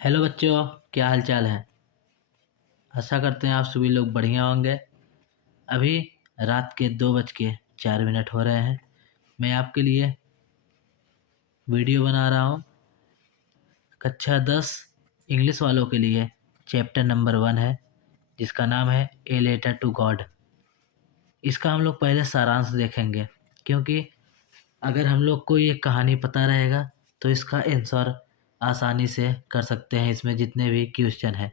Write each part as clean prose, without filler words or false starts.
Hello बच्चों, क्या हाल चाल है। आशा करते हैं आप सभी लोग बढ़िया होंगे। अभी रात के 2:04 हो रहे हैं। मैं आपके लिए वीडियो बना रहा हूँ। कक्षा 10 इंग्लिश वालों के लिए चैप्टर नंबर 1 है, जिसका नाम है ए लेटर टू गॉड। इसका हम लोग पहले सारांश देखेंगे, क्योंकि अगर हम लोग को ये कहानी पता रहेगा तो इसका आंसर आसानी से कर सकते हैं। इसमें जितने भी क्वेश्चन हैं,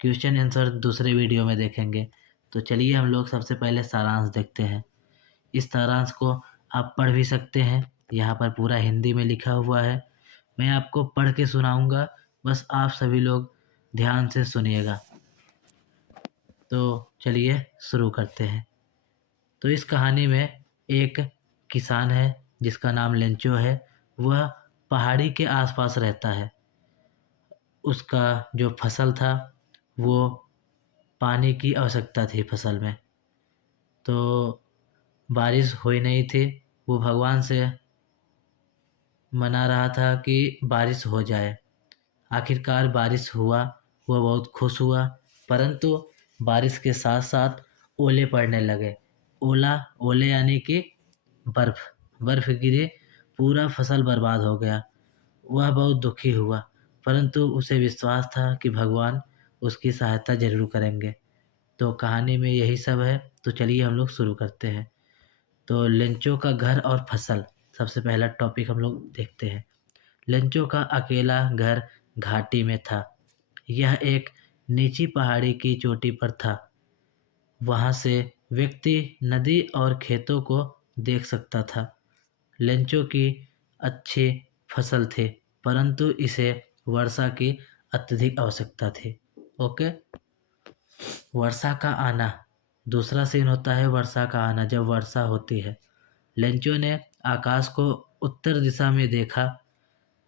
क्वेश्चन आंसर दूसरे वीडियो में देखेंगे। तो चलिए हम लोग सबसे पहले सारांश देखते हैं। इस सारांश को आप पढ़ भी सकते हैं, यहाँ पर पूरा हिंदी में लिखा हुआ है। मैं आपको पढ़ के सुनाऊंगा, बस आप सभी लोग ध्यान से सुनिएगा। तो चलिए शुरू करते हैं। तो इस कहानी में एक किसान है जिसका नाम लेंचो है। वह पहाड़ी के आसपास रहता है। उसका जो फसल था वो पानी की आवश्यकता थी फसल में, तो बारिश हुई नहीं थी। वो भगवान से मना रहा था कि बारिश हो जाए। आखिरकार बारिश हुआ। वह बहुत खुश हुआ, परंतु बारिश के साथ साथ ओले पड़ने लगे। ओले यानी कि बर्फ बर्फ गिरी, पूरा फसल बर्बाद हो गया। वह बहुत दुखी हुआ, परंतु उसे विश्वास था कि भगवान उसकी सहायता जरूर करेंगे। तो कहानी में यही सब है। तो चलिए हम लोग शुरू करते हैं। तो लेंचो का घर और फसल, सबसे पहला टॉपिक हम लोग देखते हैं। लेंचो का अकेला घर घाटी में था। यह एक नीची पहाड़ी की चोटी पर था। वहां से व्यक्ति नदी और खेतों को देख सकता था। लेंचो की अच्छी फसल थी, परंतु इसे वर्षा की अत्यधिक आवश्यकता थी। ओके। वर्षा का आना, दूसरा सीन होता है वर्षा का आना। जब वर्षा होती है, लेंचो ने आकाश को उत्तर दिशा में देखा।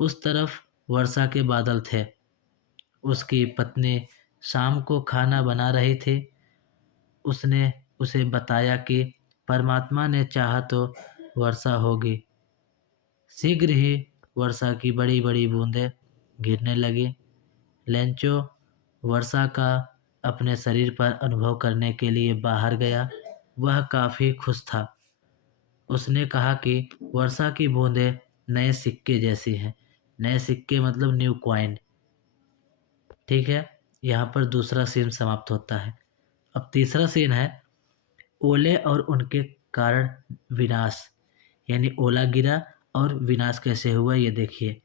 उस तरफ वर्षा के बादल थे। उसकी पत्नी शाम को खाना बना रही थी। उसने उसे बताया कि परमात्मा ने चाहा तो वर्षा होगी। शीघ्र ही वर्षा की बड़ी बड़ी बूंदें गिरने लगी। लेंचो वर्षा का अपने शरीर पर अनुभव करने के लिए बाहर गया। वह काफ़ी खुश था। उसने कहा कि वर्षा की बूंदें नए सिक्के जैसी हैं। नए सिक्के मतलब न्यू कॉइन। ठीक है, यहाँ पर दूसरा सीन समाप्त होता है। अब तीसरा सीन है ओले और उनके कारण विनाश। यानी ओला गिरा और विनाश कैसे हुआ ये देखिए।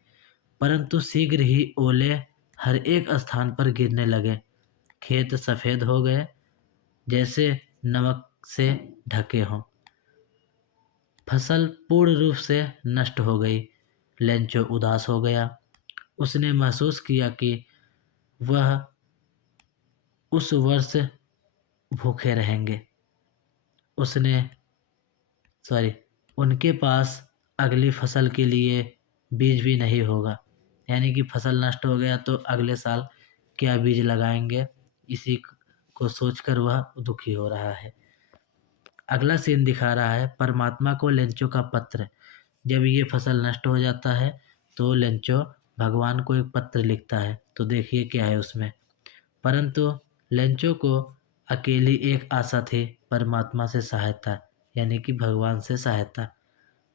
परंतु शीघ्र ही ओले हर एक स्थान पर गिरने लगे। खेत सफ़ेद हो गए, जैसे नमक से ढके हों। फसल पूर्ण रूप से नष्ट हो गई। लेंचो उदास हो गया। उसने महसूस किया कि वह उस वर्ष भूखे रहेंगे। उसने सॉरी उनके पास अगली फसल के लिए बीज भी नहीं होगा। यानी कि फसल नष्ट हो गया तो अगले साल क्या बीज लगाएंगे, इसी को सोचकर वह दुखी हो रहा है। अगला सीन दिखा रहा है परमात्मा को लेंचो का पत्र। जब ये फसल नष्ट हो जाता है तो लेंचो भगवान को एक पत्र लिखता है। तो देखिए क्या है उसमें। परंतु लेंचो को अकेली एक आशा थी, परमात्मा से सहायता, यानी कि भगवान से सहायता।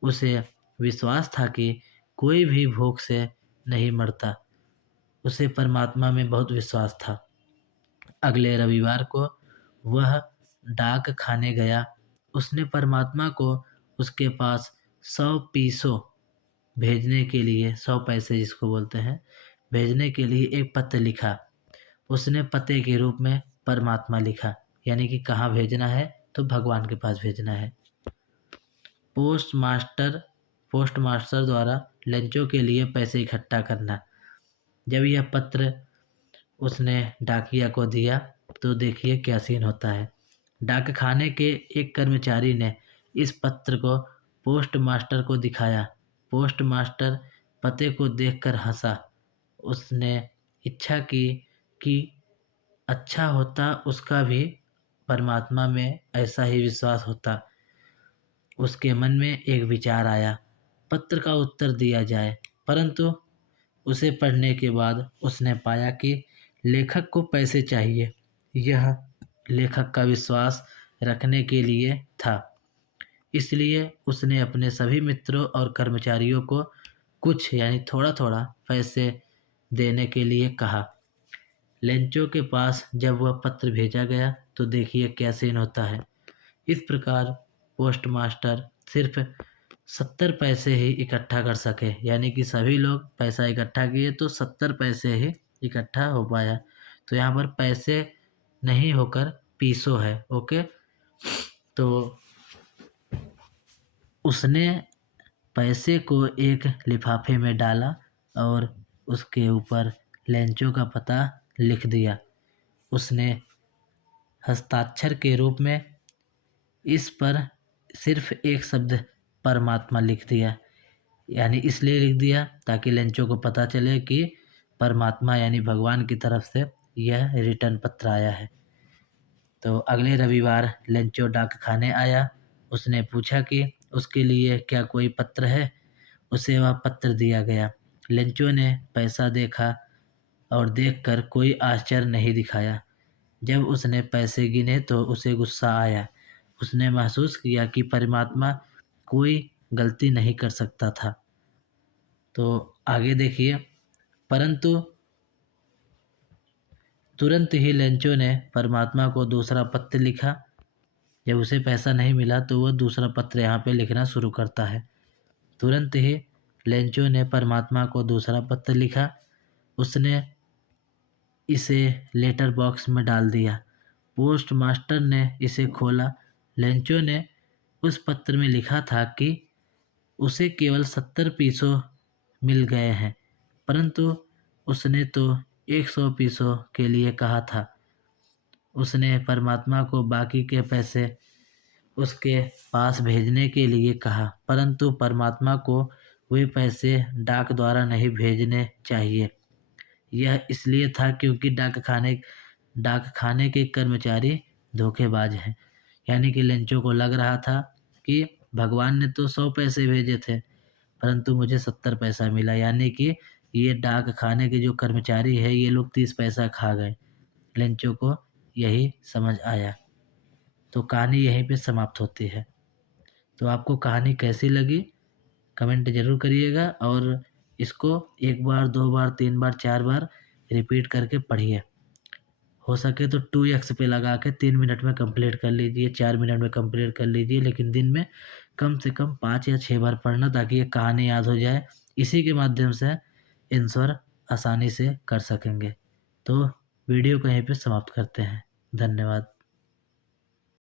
उसे विश्वास था कि कोई भी भूख से नहीं मरता। उसे परमात्मा में बहुत विश्वास था। अगले रविवार को वह डाक खाने गया। उसने परमात्मा को उसके पास 100 पैसे भेजने के लिए, 100 पैसे जिसको बोलते हैं, भेजने के लिए एक पत्र लिखा। उसने पते के रूप में परमात्मा लिखा, यानी कि कहाँ भेजना है, तो भगवान के पास भेजना है। पोस्टमास्टर द्वारा लेंचो के लिए पैसे इकट्ठा करना। जब यह पत्र उसने डाकिया को दिया तो देखिए क्या सीन होता है। डाक खाने के एक कर्मचारी ने इस पत्र को पोस्टमास्टर को दिखाया। पोस्टमास्टर पते को देखकर हंसा। उसने इच्छा की कि अच्छा होता उसका भी परमात्मा में ऐसा ही विश्वास होता। उसके मन में एक विचार आया, पत्र का उत्तर दिया जाए। परंतु उसे पढ़ने के बाद उसने पाया कि लेखक को पैसे चाहिए। यह लेखक का विश्वास रखने के लिए था, इसलिए उसने अपने सभी मित्रों और कर्मचारियों को कुछ यानी थोड़ा-थोड़ा पैसे देने के लिए कहा। लेंचो के पास जब वह पत्र भेजा गया तो देखिए क्या सीन होता है। इस प्रकार पोस्टमास्टर सिर्फ 70 पैसे ही इकट्ठा कर सके, यानी कि सभी लोग पैसा इकट्ठा किए तो 70 पैसे ही इकट्ठा हो पाया। तो यहाँ पर पैसे नहीं होकर पीसो है। ओके, तो उसने पैसे को एक लिफाफे में डाला और उसके ऊपर लेंचो का पता लिख दिया। उसने हस्ताक्षर के रूप में इस पर सिर्फ एक शब्द परमात्मा लिख दिया, यानी इसलिए लिख दिया ताकि लेंचो को पता चले कि परमात्मा यानी भगवान की तरफ से यह रिटर्न पत्र आया है। तो अगले रविवार लेंचो डाक खाने आया। उसने पूछा कि उसके लिए क्या कोई पत्र है। उसे वह पत्र दिया गया। लेंचो ने पैसा देखा और देखकर कोई आश्चर्य नहीं दिखाया। जब उसने पैसे गिने तो उसे गुस्सा आया। उसने महसूस किया कि परमात्मा कोई गलती नहीं कर सकता था। तो आगे देखिए, परंतु तुरंत ही लेंचो ने परमात्मा को दूसरा पत्र लिखा। जब उसे पैसा नहीं मिला तो वह दूसरा पत्र यहाँ पे लिखना शुरू करता है। तुरंत ही लेंचो ने परमात्मा को दूसरा पत्र लिखा। उसने इसे लेटर बॉक्स में डाल दिया। पोस्ट मास्टर ने इसे खोला। लेंचो ने उस पत्र में लिखा था कि उसे केवल 70 पीसों मिल गए हैं, परंतु उसने तो 100 पीसों के लिए कहा था। उसने परमात्मा को बाकी के पैसे उसके पास भेजने के लिए कहा, परंतु परमात्मा को वे पैसे डाक द्वारा नहीं भेजने चाहिए। यह इसलिए था क्योंकि डाक खाने के कर्मचारी धोखेबाज हैं। यानी कि लेंचो को लग रहा था कि भगवान ने तो 100 पैसे भेजे थे, परंतु मुझे 70 पैसा मिला, यानी कि ये डाक खाने के जो कर्मचारी है ये लोग 30 पैसा खा गए। लेंचो को यही समझ आया। तो कहानी यहीं पे समाप्त होती है। तो आपको कहानी कैसी लगी कमेंट ज़रूर करिएगा और इसको 1 बार, 2 बार, 3 बार, 4 बार रिपीट करके पढ़िए। हो सके तो 2x पे लगा के 3 मिनट में कंप्लीट कर लीजिए, 4 मिनट में कंप्लीट कर लीजिए, लेकिन दिन में कम से कम 5 या 6 बार पढ़ना ताकि ये कहानी याद हो जाए। इसी के माध्यम से आंसर आसानी से कर सकेंगे। तो वीडियो को यहीं पे समाप्त करते हैं। धन्यवाद।